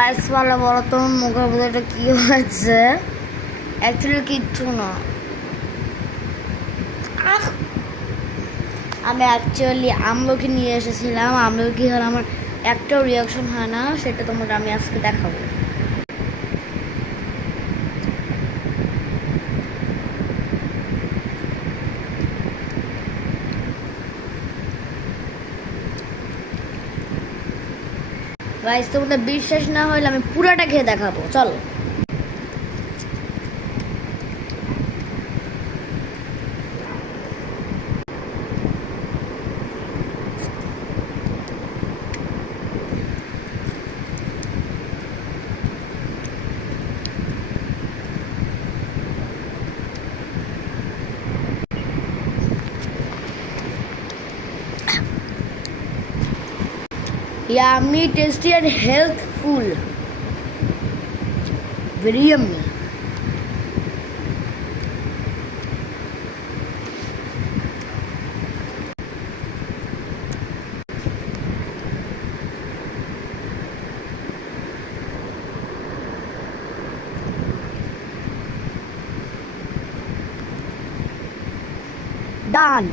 গাছপালা বলো তো, মুখের মধ্যে এটা কি হয়েছে? অ্যাকচুয়ালি কিচ্ছু না। আমি অ্যাকচুয়ালি আমলকি নিয়ে এসেছিলাম। আমলকি হলে আমার একটাও রিয়াকশন হয় না, সেটা তোমাকে আমি আজকে দেখাবো। গাইস, তোমাদের বিশ্বাস না হলে আমি পুরাটা খেয়ে দেখাবো, চলো। Yummy, tasty and healthful. Very yummy. Done.